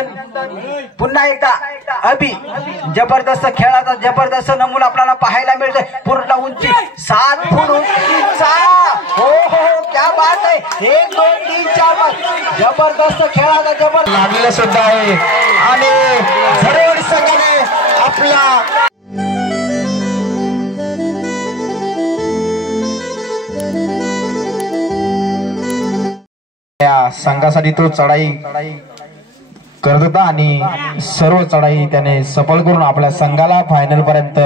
नूतन पुन्हा एकदा अभि जबरदस्त खेळाचा जबरदस्त नमुना आपल्याला पाहायला मिळतोय। पूर्ण उंची 7 फूट उंचीचा। हो हो क्या बात आहे। 1 2 3 4 5 जबरदस्त खेळाचा जबर लागलेला सुद्धा आहे आणि झरेवाडी संघाने आपला या संघासाठी तो चढाई करत होता आणि सर्व चढाई त्याने सफल करून आपल्या संघाला फायनल पर्यंत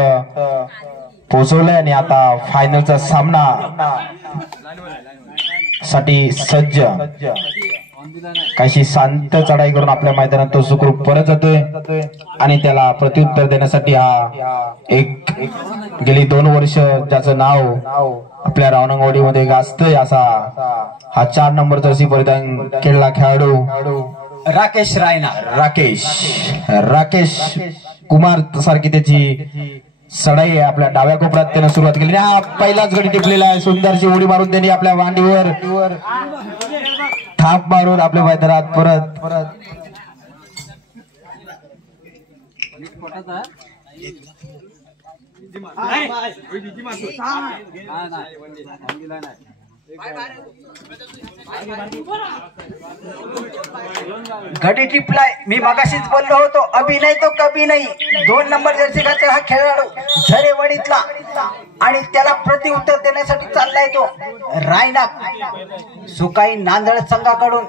पोहोचवलंय आणि आता फायनलचा सामना साठी सज्ज काहीशी शांत चढाई करून आपल्या मैदानात तो सुखरूप परत जातोय आणि त्याला प्रत्युत्तर देण्यासाठी हा एक गेली 2 वर्ष ज्याचं नाव आपल्या रावणंगवाडी मध्ये गाजतोय असा हा 4 नंबर जर्सी परिधान केलेला खेळाडू राकेश रायना राकेश कुमार सारखी त्याची चढाई आहे। आपल्या डाव्या कोपऱ्यात त्याने सुरुवात केली। हा पहिलाच गडी टिपलेला आहे। सुंदरशी उडी मारून त्यांनी आपल्या वांडीवर थाप मारून आपल्या मैदानात परत गडी टिपलाय। मी मगाशीच बोललो होतो अभि नाही तो कभी नाही। 2 नंबर जर्सी घातलेला हा खेळाडू झरेवाडीतला आणि त्याला प्रत्युत्तर देण्यासाठी चाललाय तो रायना सुकाई नांदळ संघाकडून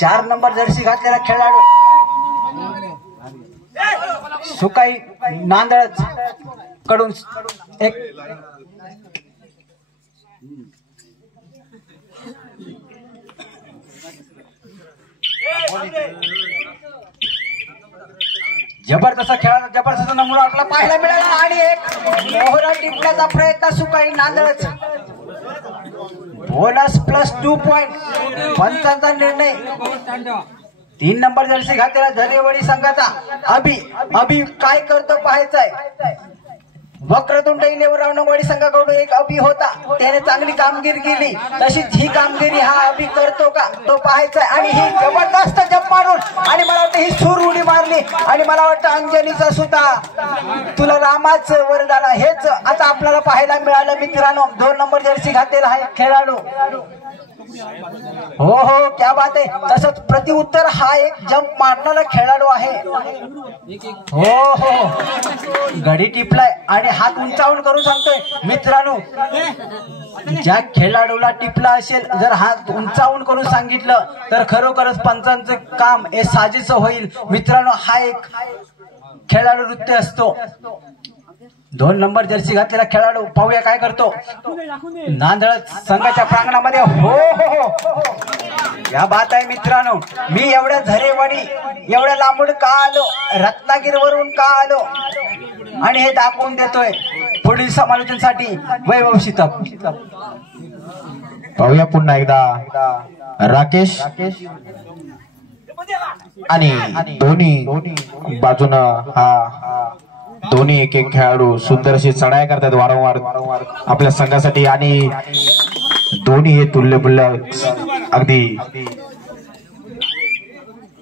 4 नंबर जर्सी घातलेला खेळाडू सुकाई नांदळ कडून एक जबरदस्त खेळाचा जबरदस्त नमुना आपल्याला पाहायला मिळाला आणि एक मोहरा टिपण्याचा प्रयत्न सुकाई नांदळच बोनस प्लस 2 पॉइंट पंचांचा निर्णय। 3 नंबर जर्सी घातलेला झरेवाडी संघाचा अभि काय करतो पाहायचंय। वक्रतुंड इलेव्हन रावणवाडी संघाकडून एक अभि होता त्याने चांगली कामगिरी केली तशीच ही कामगिरी हा अभि करतो का तो पाहायचा आणि ही जबरदस्त जंप मारून आणि मला वाटतं ही सूर उडी मारली आणि मला वाटतं अंजलीचा सुद्धा तुला रामाचं वरदान हेच आता आपल्याला पाहायला मिळालं मित्रांनो। 2 नंबर जर्सी घातलेला हा खेळाडू हो हो क्या बात आहे। तसंच प्रत्युत्तर हा एक जंप मारणारा खेळाडू आहे। हो हो गडी टिपलाय आणि हात उंचावून करून सांगतोय मित्रांनो ज्या खेळाडूला टिपला असेल जर हात उंचावून करून सांगितलं तर खरोखरच पंचांचं काम हे साजेचं होईल मित्रांनो। हा एक खेळाडू नृत्य असतो। 2 नंबर जर्सी घातलेला खेळाडू पाहूया काय करतो नांदळ संघाच्या प्रांगणामध्ये। हो हो हो या बात आहे मित्रांनो। मी एवढ्या झरेवाडी एवढ्या लांबून का आलो रत्नागिरी वरून का आलो आणि हे दाखवून देतोय पुढील समालोचनासाठी वैभव शितप। पाहूया पुन्हा एकदा राकेश आणि दोन्ही बाजूनं हा दोन्ही एक खेळाडू सुंदरशी चढाई करतात वारंवार आपल्या संघासाठी आणि दोन्ही हे तुल्यबुल्य अगदी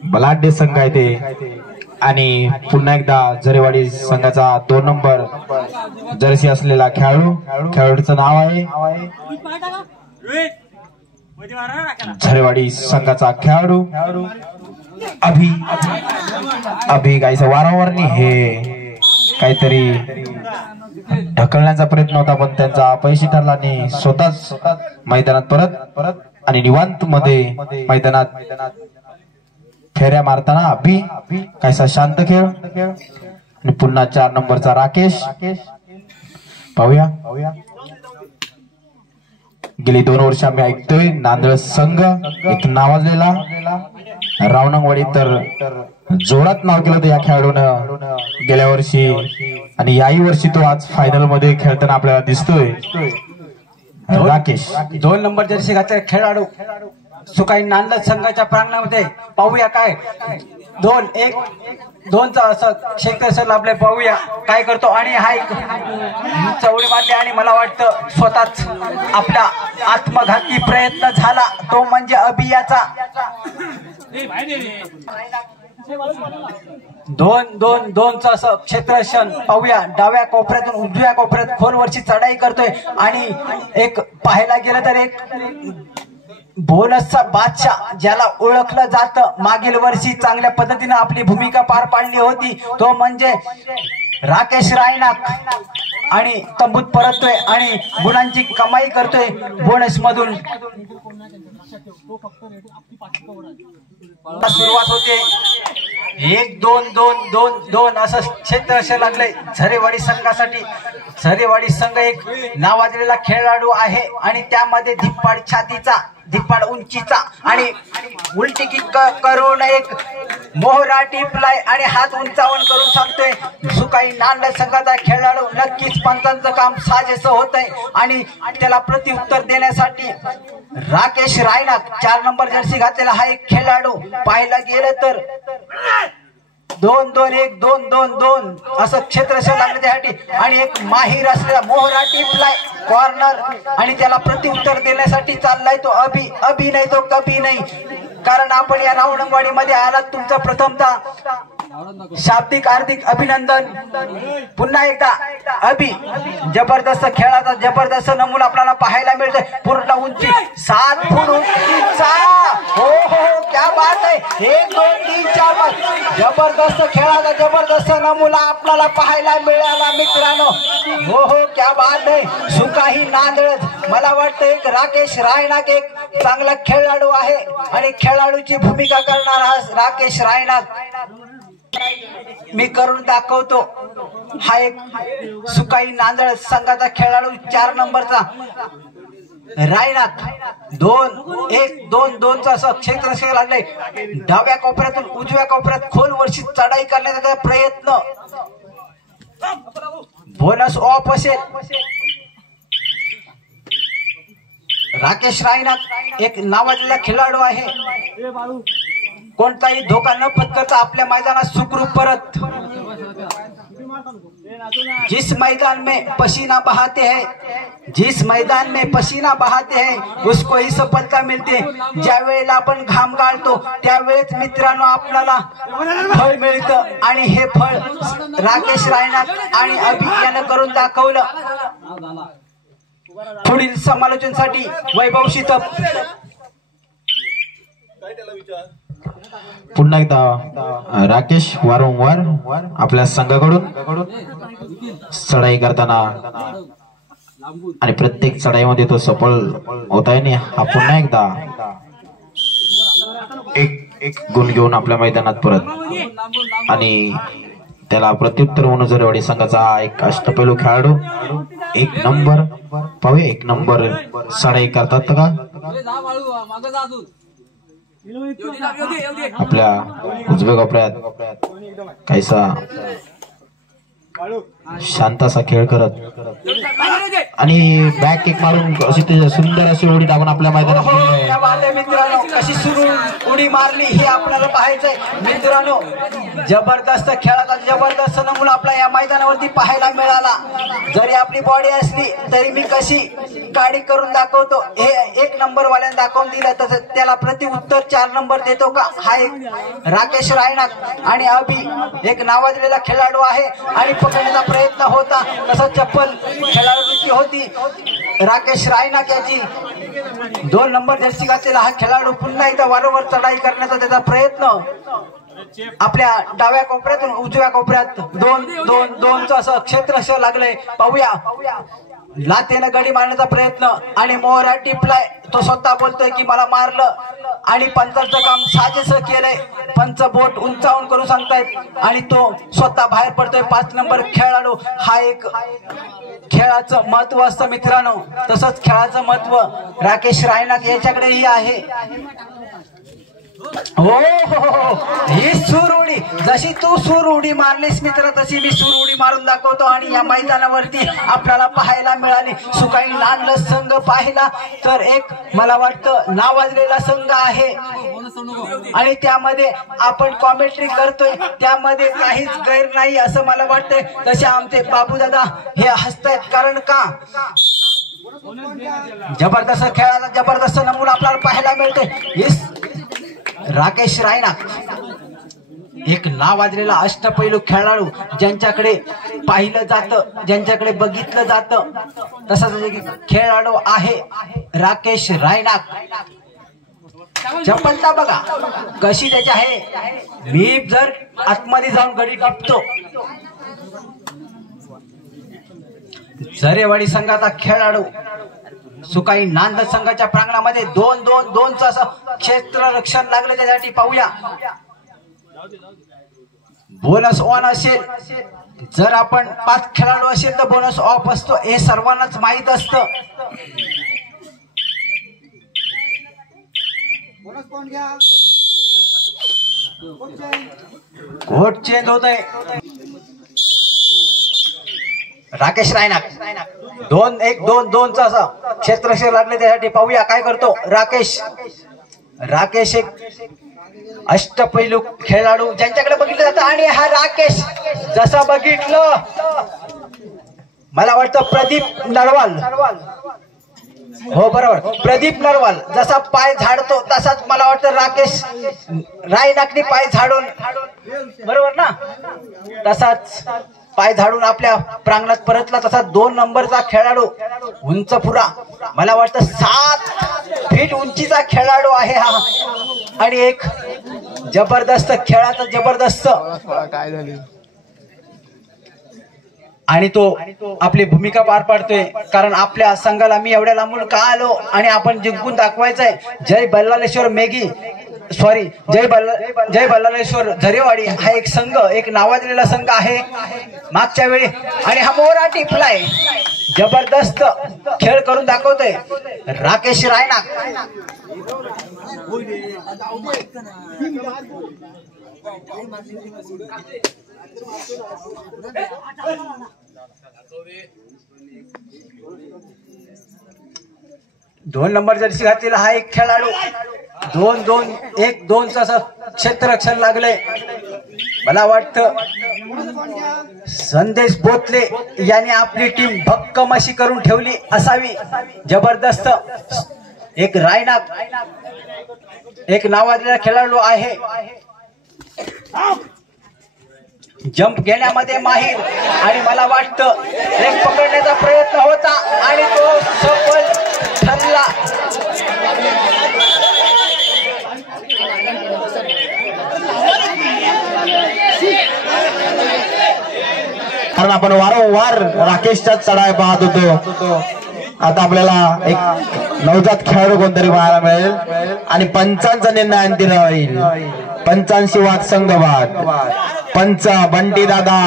बलाढ्य संघ आहे ते। आणि पुन्हा एकदा झरेवाडी संघाचा 2 नंबर जर्सी असलेला खेळाडूचं नाव आहे झरेवाडी संघाचा खेळाडू अभि गायचं वारंवार हे काहीतरी ढकलण्याचा प्रयत्न होता पण त्यांचा अपयशी ठरला आणि स्वतःच मैदानात परत आणि निवांत मध्ये मैदानात फेऱ्या मारताना अभि कायसा शांत खेळ आणि पुन्हा 4 नंबरचा राकेश पाहूया। गेली 2 वर्ष आम्ही ऐकतोय नांदळ संघ एक नावाजलेला रावणंगवाडी तर जोरात नाव केलं होतं या खेळाडूनं गेल्या वर्षी आणि याही वर्षी तो आज फायनल मध्ये खेळताना आपल्याला दिसतोय राकेश। 2 नंबर जर्सी घातलेला खेळाडू सुकाई नांदळ संघाच्या प्रांगणामध्ये पाहूया काय 2-1-2चा असं शेखर सर आपले पाहूया काय करतो आणि हा एक चौडी मारली आणि मला वाटतं स्वतःच आपला आत्मघाती प्रयत्न झाला तो म्हणजे अभियाचा दोनचं असं क्षेत्ररक्षण पाहूया. डाव्या कोपऱ्यातून उजव्या कोपऱ्यात खोलवरची चढाई करतोय आणि एक पाहायला गेलं तर एक बोनसचा बादशाह ज्याला ओळखलं जातं, मागील वर्षी चांगल्या पद्धतीने आपली भूमिका पार पाडली होती, तो म्हणजे राकेश रायनाक. आणि तंबूत परततोय आणि गुणांची कमाई करतोय बोनस मधून. सुरुवात होते. 1-2-2-2-2 असं क्षेत्र लागलंय झरेवाडी संघासाठी. झरेवाडी संघ एक नावाजलेला खेळाडू आहे आणि त्यामध्ये धिप्पाड छातीचा, धिप्पाड उंचीचा आणि उलटी किक करून एक मोहरा टिपलाय आणि हात उंचावून करून सांगतोय. सुकाई नांद संघाचा खेळाडू नक्कीच पंचांचं काम साजेसं होत आहे आणि त्याला प्रत्युत्तर देण्यासाठी राकेश रायनाक 4 नंबर जर्सी घातलेला हा एक खेळाडू पाहायला गेलं तर 2-2-1-2-2-2 असं क्षेत्ररक्षण लागलं त्यासाठी. आणि एक माहीर असलेला मोहरा टिपलाय कॉर्नर आणि त्याला प्रत्युत्तर देण्यासाठी चाललाय तो अभि नाही तो कभी नाही. कारण आपण या रावणवाडी मध्ये आलात, तुमचं प्रथमतः शाब्दिक हार्दिक अभिनंदन. पुन्हा एकदा अभि जबरदस्त खेळाचा जबरदस्त नमुना आपल्याला पाहायला मिळतोय. पूर्ण उंची 7 फूट उंचीचा. हो क्या बात आहे. 1-2-3-4 जबरदस्त खेळाचा जबरदस्त नमुना आपल्याला पाहायला मिळाला मित्रांनो. हो क्या बात आहे. सुकाही नांदळत मला वाटतं एक राकेश रायनाक एक चांगला खेळाडू आहे आणि खेळाडूची भूमिका करणारा राकेश रायनाक मी करून दाखवतो. हा एक सुकाई नांदळ संघाचा खेळाडू 4 नंबरचा रायनाक. 2-1-2-2 असं क्षेत्र लागलंय. डाव्या कोपऱ्यातून उजव्या कोपऱ्यात खोलवरची चढाई करण्याचा प्रयत्न. बोनस ऑफ असेल. राकेश रायनाक एक नावाजलेला खेळाडू आहे. कोणताही धोका न पत्करता आपल्या मैदानात सुखरूप परत. जिस मैदान में पसीना बहाते हैं, जिस मैदान में पसीना बहाते हैं उसको ही सफलता मिळते. ज्या वेळेला आपण घाम गाळतो त्यावेळेस मित्रांनो आपल्याला फळ मिळतं आणि हे फळ राकेश रायनाक आणि अभि यानं करून दाखवलं. पुढील समालोचनासाठी वैभव शितप. पुन्हा एकदा राकेश वारंवार आपल्या संघाकडून चढाई करताना आणि प्रत्येक चढाईमध्ये तो सफल होत आहे. हा पुन्हा एकदा एक गुण घेऊन आपल्या मैदानात परत आणि त्याला प्रत्युत्तर म्हणून झरेवाडी संघाचा हा एक अष्टपैलू खेळाडू 1 नंबर पाहूया. 1 नंबर चढाई करतात का आपल्या उजव्या कोपऱ्यात काहीसा शांत असा खेळ करत आणि बॅक किक मारून अशी सुंदर अशी उडी टाकून आपल्या मैदानात. मित्रांनो कशी सुरू उडी मारली हे आपल्याला पाहायचंय मित्रांनो. जबरदस्त खेळाचा जबरदस्त नमुना आपला या मैदानावरती पाहायला मिळाला. जरी आपली बॉडी असली तरी मी कशी गाडी करून दाखवतो हे 1 नंबर वाल्याने दाखवून दिलं तसं त्याला प्रतिउत्तर 4 नंबर देतो का हा एक राकेश रायनाक आणि अभि एक नावाजलेला खेळाडू आहे आणि पकडण्याचा प्रयत्न होता. तसं चप्पल खेळाडूची होती. राकेश रायनाक याची 2 नंबर जर्सी घातलेला हा खेळाडू पुन्हा एकदा वारंवार चढाई करण्याचा त्याचा प्रयत्न. आपल्या डाव्या कोपऱ्यातून उजव्या कोपऱ्यात 2-2-2 असं क्षेत्र लागलंय. पाहूया लातेनं गडी मारण्याचा प्रयत्न आणि मोहरा टिपलाय. तो स्वतः बोलतोय की मला मारलं आणि पंचाचं काम साजेसं केलंय. पंच बोट उंचावून करून सांगतायत आणि तो स्वतः बाहेर पडतोय. 5 नंबर खेळाडू हा एक खेळाचं महत्व असतं मित्रांनो. तसंच खेळाचं महत्व राकेश रायनाक याच्याकडेही आहे. हो ही सुरुडी जशी तू सुरुडी मारलीस मित्र तशी मी सुरुडी मारून दाखवतो आणि या मैदानावरती आपल्याला पाहायला मिळाली. सुकाई नांद संघ पाहिला तर एक मला वाटतं नावाजलेला संघ आहे आणि त्यामध्ये आपण कॉमेंट्री करतोय त्यामध्ये काहीच गैर नाही असं मला वाटतंय. तसे आमचे बाबू दादा हे हसतायत कारण का जबरदस्त खेळाचा जबरदस्त नमुना आपल्याला पाहायला मिळतोय. राकेश रायनाक एक नावाजलेला अष्टपैलू खेळाडू ज्यांच्याकडे पाहिलं जातं, ज्यांच्याकडे बघितलं जातं, तसाच खेळाडू आहे राकेश रायनाक. चपलता बघा कशी त्याची आहे. मी जर आतमध्ये जाऊन गडी टिपतो. झरेवाडी संघाचा खेळाडू सुकाई नांदद संघाच्या प्रांगणामध्ये 2-2-2 चं असं क्षेत्ररक्षण लागले. त्यासाठी पाहूया बोनस ऑन असेल. जर आपण 5 खेळाडू असेल तर बोनस ऑफ असतो, हे सर्वांनाच माहित असतं. कोट चेंज होत आहे. राकेश रायनाक 2-1-2-2 चा असा क्षेत्ररक्षण लागले. त्यासाठी पाहूया काय करतो राकेश. राकेश एक अष्टपैलू खेळाडू ज्यांच्याकडे बघितलं जातं. आणि हा राकेश जसं बघितलं, मला वाटतं प्रदीप नरवाल, हो बरोबर, प्रदीप नरवाल जसा पाय झाडतो तसाच मला वाटतं राकेश रायनाकने पाय झाडून, बरोबर ना, तसाच पाय झाडून आपल्या प्रांगणात परतला. तसा 2 नंबरचा खेळाडू उंच पुरा, मला वाटतं 7 फीट उंचीचा खेळाडू आहे हा. आणि एक जबरदस्त खेळाचा जबरदस्त काय झाली, आणि तो आपली भूमिका पार पाडतोय. कारण आपल्या संघाला मी एवढ्या लांबून का आलो आणि आपण जिंकून दाखवायचंय. जय बल्लाळेश्वर मेघी, सॉरी जय बल्लाळेश्वर झरेवाडी हा एक संघ, एक नावाजलेला संघ आहे मागच्या वेळी. आणि हा मोरा टिपलाय, जबरदस्त खेळ करून दाखवतोय राकेश रायनाक. दोन नंबर जर्सी घातलेला हा एक खेळाडू 2-2-1-2 चं क्षेत्ररक्षण लागले. मला वाटतं संदेश बोतले यांनी आपली टीम भक्कम अशी करून ठेवली असावी. जबरदस्त एक रायनाक एक नावाजलेला खेळाडू आहे, जंप घेण्यामध्ये माहीर. आणि मला वाटतं एक पकडण्याचा प्रयत्न होता आणि तो सफल ठरला. कारण आपण वारंवार राकेशच्या चढाई पाहत होतो. आता आपल्याला एक नवजात खेळाडू कोणतरी पाहायला मिळेल आणि पंचांचा निर्णय अंतिम होईल. पंचांशी वाद संघवाद. पंच बंटी दादा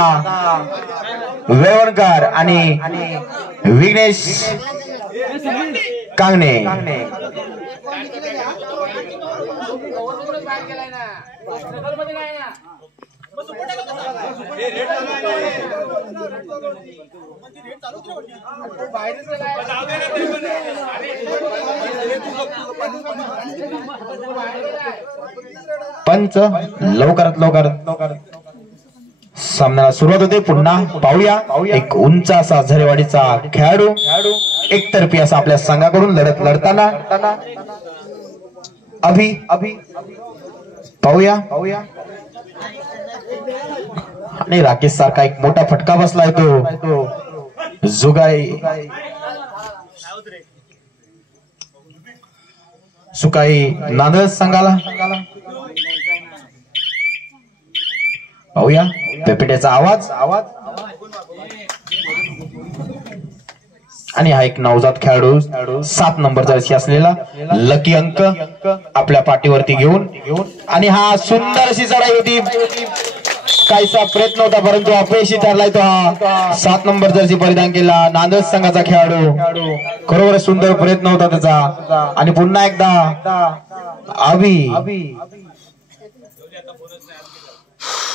वेवणकर आणि विघ्नेश कांगणे. पंच लवकरात लवकर सामन्याला सुरुवात होते. पुन्हा पाहूया एक उंच असा झरेवाडीचा खेळाडू एकतर्फी असा आपल्या संघाकडून लढताना. अभि पाहूया. आणि राकेश सारखा एक मोठा फटका बसलाय तो जुगाई सुकाई नांदद संघाला. पाहूया पेपेट्याचा आवाज. आणि हा एक नवजात खेळाडू 7 नंबर जर्सी असलेला लकी अंक आपल्या पाठीवरती घेऊन. आणि हा सुंदर अशी चढाई होती, काहीसा प्रयत्न होता परंतु अपयशी ठरलाय तो हा 7 नंबर जर्सी परिधान केला नांदद संघाचा खेळाडू. खरोखर सुंदर प्रयत्न होता त्याचा. आणि पुन्हा एकदा अभि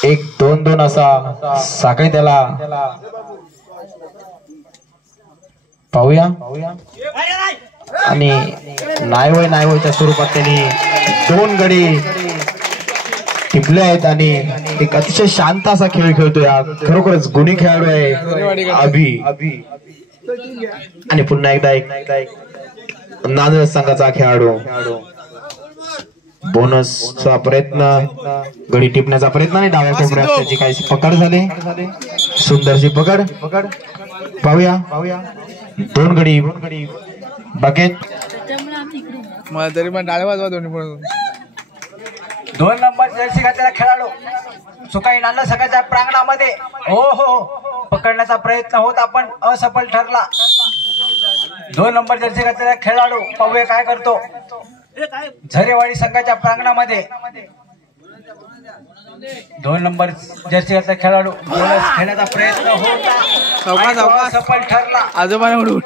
1-2-2 असा साखळी त्याला. पाहूया. आणि नायवयच्या स्वरूपात त्यांनी 2 गडी टिपले आहेत आणि एक अतिशय शांत असा खेळ खेळतोय. खरोखरच गुणी खेळाडू आहे अभि. आणि पुन्हा एकदा एक नांदद संघाचा खेळाडू बोनसचा प्रयत्न, गडी टिपण्याचा प्रयत्न आणि डाव्या कोपऱ्यात त्याची काही पकड झाली, सुंदरशी पकड. पाहूया 2 गडी बकेट. मला तरी पण डाळे वाजवा दोन्ही म्हणून. 2 नंबर जर्सी घातलेला खेळाडू सुकाई नाना सकाळच्या प्रांगणामध्ये हो हो पकडण्याचा प्रयत्न होता पण असफल ठरला. 2 नंबर जर्सी घातलेला खेळाडू पाहूया काय करतो. झरेवाडी संघाच्या प्रांगणामध्ये 2 नंबर जर्सी घातलेला खेळाडू बोनस खेळण्याचा प्रयत्न होता, असफल ठरला. आजोबाने उडून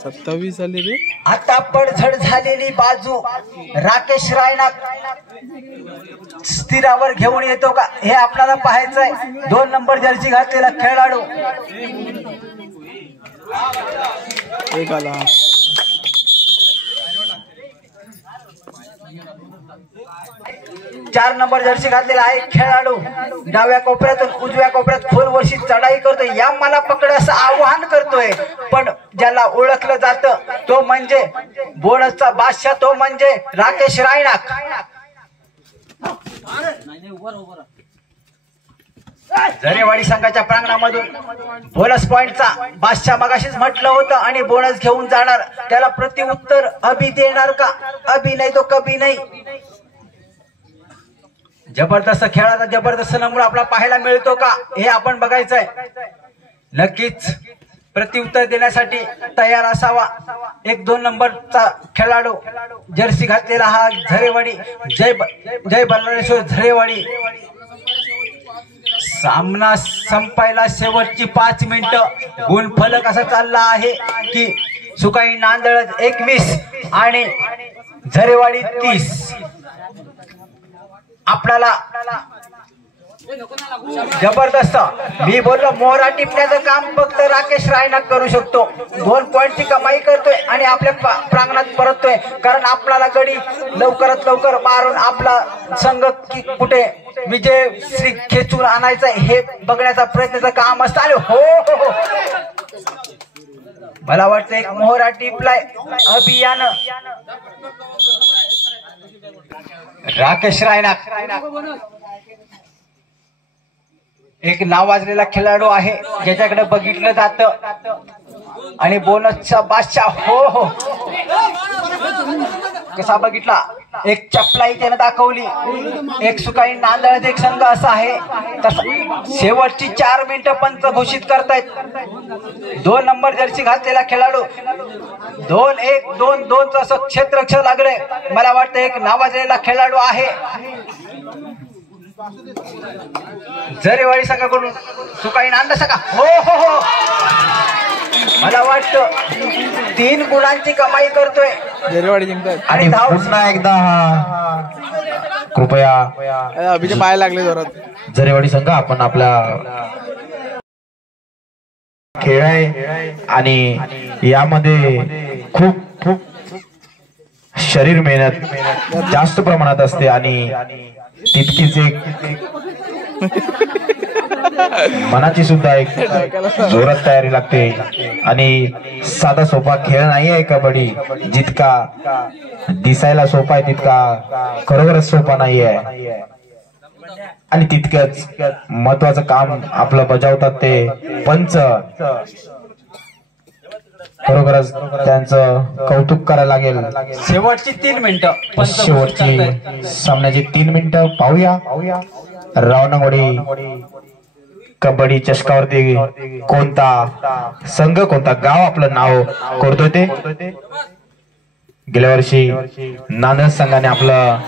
27 आले रे. आता पडझड झालेली बाजू राकेश रायना स्थिरावर घेऊन येतो का हे आपल्याला पाहायचंय. 2 नंबर जर्सी घातलेला खेळाडू एक आला. 4 नंबर जर्सी घातलेला आहे खेळाडू डाव्या कोपऱ्यातून उजव्या कोपऱ्यात खोलवर्षी चढाई करतोय. या मला पकड असं आवाहन करतोय पण ज्याला ओळखलं जातं तो म्हणजे बोनसचा बादशाह, तो म्हणजे राकेश रायनाक. झरेवाडी संघाच्या प्रांगणामधून बोनस पॉइंटचा बादशाह मगाशीच म्हटलं होतं आणि बोनस घेऊन जाणार. त्याला प्रतिउत्तर अभि देणार का? अभि नाही तो कभी नाही. जबरदस्त खेळाचा जबरदस्त नमुना आपला पाहायला मिळतो का हे आपण बघायचंय. नक्कीच प्रतिउत्तर देण्यासाठी तयार असावा. 1-2 नंबरचा खेळाडू जर्सी घातलेला हा झरेवाडी जय बल्लाळेश्वर झरेवाडी. सामना संपायला शेवटची 5 मिनिटं. गुणफलक असा चालला आहे की सुकाई नांदळज 21 आणि झरेवाडी 30. आपल्याला जबरदस्त मी बोललो मोहरा टिपण्याचं काम फक्त राकेश रायनाक करू शकतो. 2 पॉइंटची कमाई करतोय आणि आपल्या प्रांगणात परततोय कारण आपल्याला गडी लवकरात लवकर मारून आपला संघ कुठे विजय श्री खेचून आणायचा हे बघण्याचा प्रयत्नाचं काम असतं. हो हो हो मला वाटतं एक मोहरा टिपलाय अभियान. राकेश रायनाक एक नावाजलेला खेळाडू आहे ज्याच्याकडे बघितलं जातं आणि बोनसचा बादशाह. हो हो कसा बघितला. एक चपलाई त्याने दाखवली. एक सुकाई नांदळाचा एक संघ असा आहे तसा शेवटची 4 मिनिटं पंच घोषित करतायत. 2 नंबर जर्सी घातलेला खेळाडू 2-1 2-2 असं क्षेत्ररक्षण लागलंय. मला वाटतं एक नावाजलेला खेळाडू आहे. झरेवाडी संघाकडून सुकाई नांद सका. हो हो हो मला वाटतं 3 गुणांची कमाई करतोय झरेवाडी जिंकतात आणि पुन्हा एकदा कृपया अभिचे पाय लागले जोरात. झरेवाडी संघ आपण आपला खेळ आहे आणि यामध्ये खूप शरीर मेहनत जास्त प्रमाणात असते आणि तितकीच एक मनाची सुद्धा एक जोरात तयारी लागते आणि साधा सोपा खेळ नाही आहे कबड्डी. जितका दिसायला सोपा आहे तितका खरोखरच सोपा नाही आहे आणि तितकंच महत्वाचं काम आपलं बजावतात ते पंच. खरोखरच त्यांचं कौतुक करायला लागेल. शेवटची 3 मिनिटं शेवटची सामन्याची 3 मिनिटं. पाहूया रावणवाडी कबड्डी चषकावरती कोणता संघ कोणता गाव आपलं नाव करतोय ते. गेल्या वर्षी नांदळ संघाने आपलं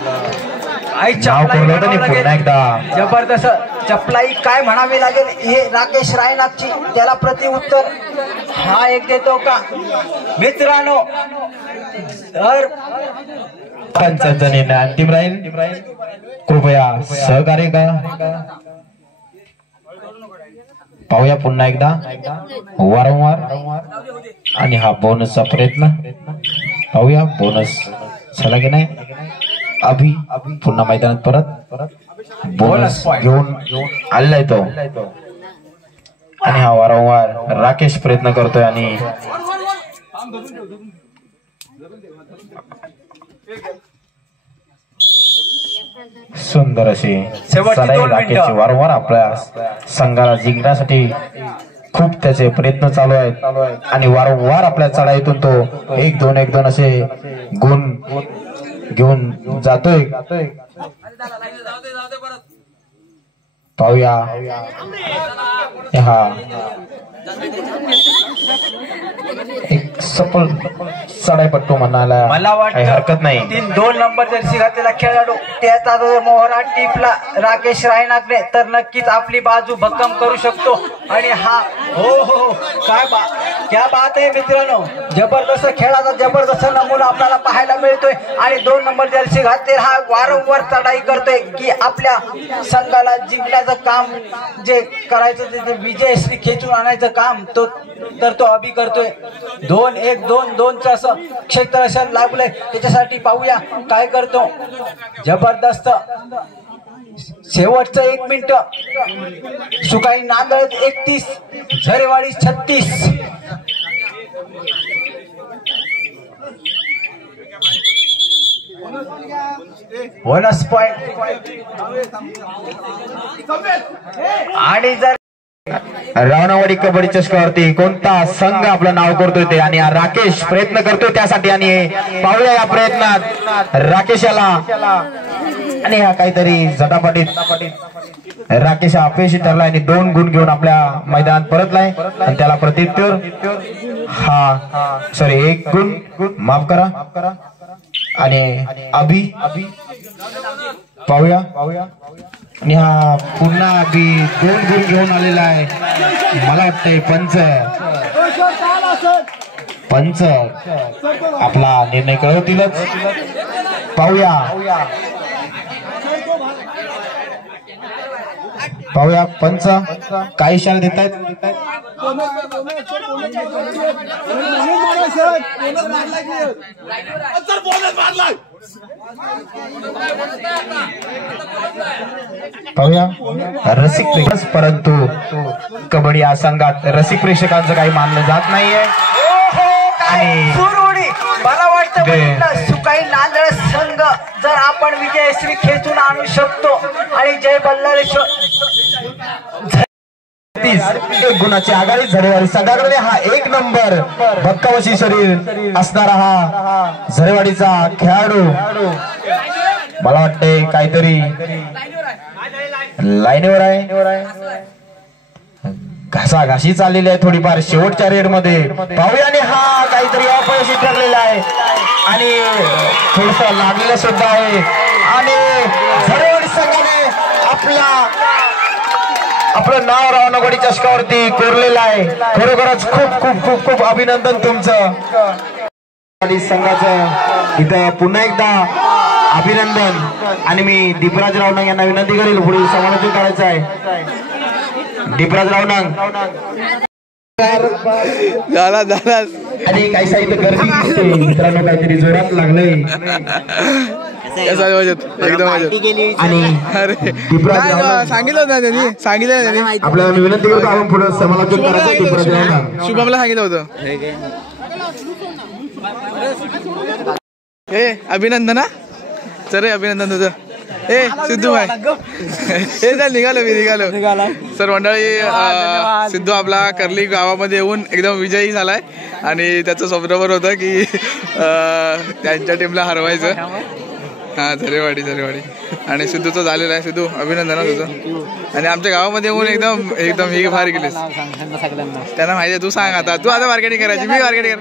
नाव कोरलं होतं आणि पुन्हा एकदा जबरदस्त चपलाई काय म्हणावी लागेल हे राकेश रायनाकची. त्याला प्रतिउत्तर हा एक देतो का मित्रांनो. पंचांचा निर्णय अंतिम राहील. कृपया सहकार्य करा. पाहूया पुन्हा एकदा वारंवार आणि हा बोनसचा प्रयत्न. पाहूया बोनस झाला की नाही. अभि पुन्हा मैदानात परत बोनस घेऊन आलेला तो आणि हा वारंवार राकेश प्रयत्न करतोय आणि सुंदर अशी शेवटची चढाई 2 राकेशची मिनिटं. वारंवार आपल्या संघाला जिंकण्यासाठी खूप त्याचे प्रयत्न चालू आहेत आणि वारंवार आपल्या चढाईतून तो 1-2 असे गुण घेऊन जातोय. पाहूया हा एक सफल चढाईपट्टू म्हणायला मला काही हरकत नाही. 2 नंबर जर्सी घातलेला खेळाडू त्याचा जर मोहरा टिपला राकेश रायनागने तर नक्कीच आपली बाजू भक्कम करू शकतो. आणि हा हो क्या बात आहे मित्रांनो, जबरदस्त खेळाचा जबरदस्त नमुना आपल्याला पाहायला मिळतोय. आणि 2 नंबर जर्सी घातलेला हा वारंवार चढाई करतोय की आपल्या संघाला जिंकण्याचं काम जे करायचं ते विजयश्री खेचून आणायचं काम तो अभि करतोय. 2-1-2-2चं असं क्षेत्र लागलंय. त्याच्यासाठी पाहूया काय करतो. जबरदस्त शेवटचं 1 मिनिट. सुकाई नांदळ 31, झरेवाडी 36. Bonus point. आणि जर रावणावाडी कबड्डी चषकावरती कोणता संघ आपलं नाव करतोय ते आणि राकेश प्रयत्न करतोय त्यासाठी आणि पाहूया या प्रयत्नात राकेश याला आणि हा काहीतरी झटापटीत राकेश अपयशी ठरला आणि 2 गुण घेऊन आपल्या मैदानात परतलाय आणि त्याला प्रत्युत्तर हा सॉरी 1 गुण माफ करा आणि अभि पाहूया आणि हा पुन्हा अभि 2 गुण घेऊन आलेला आहे. मला वाटतंय पंच आपला निर्णय कळवतीलच. पाहूया पंच काय इशारा देत आहेत. पाहूया रसिक प्रेक्षक, परंतु कबड्डी या संघात रसिक प्रेक्षकांचं काही मानलं जात नाहीये. आणि मला वाटतं सुकाई नांदळ संघ जर आपण विजयश्री खेचून आणू शकतो आणि जय बल्लाळेश्वर 1 गुणाची आघाडी झरेवाडी संघाकडे. हा 1 नंबर भक्कमशी शरीर असणारा हा झरेवाडीचा खेळाडू मला वाटतंय काहीतरी लाईनीवर आहे. घासाघाशी चाललेली आहे थोडीफार शेवटच्या रेड मध्ये. पाहूया आणि हा काहीतरी अपयशी ठरलेला आहे आणि थोडस लागलेलं सुद्धा आहे. आणि झरेवाडी संघाने आपलं नाव रावणावाडी चषकावरती कोरलेलं आहे. खरोखरच खूप खूप खूप खूप अभिनंदन तुमचं. संघाचं इथं पुन्हा एकदा अभिनंदन. आणि मी दीपराज रावणांग यांना विनंती करेल पुढील समालोचन करायचं आहे. दीपराज रावणांग आणि काही साहित्य गर्दी दिसते मित्रांनो, काहीतरी जोरात लागलंय एकदम आणि सांगितलं ना त्यांनी आपल्याला मी विनंती करतो आपण पुढे समालोचन करायचं. दीपराज रावणांग शुभमला सांगितलं होतं हे अभिनंदन ना. सर अभिनंदन तुझं. सिद्धू भाई चल निघालो सर मंडळी. सिद्धू आपला कर्ली गावामध्ये येऊन एकदम विजयी झालाय आणि त्याचं स्वप्नभर होतं की त्यांच्या टीमला हरवायचं. हा झरेवाडी आणि सिद्धूचं झालेलं आहे. सिद्धू अभिनंदन ना तुझं. आणि आमच्या गावामध्ये येऊन एकदम ही भारी केलीस. त्यांना माहिती आहे. तू सांग आता. तू आता मार्केटिंग करायची, मी मार्केटिंग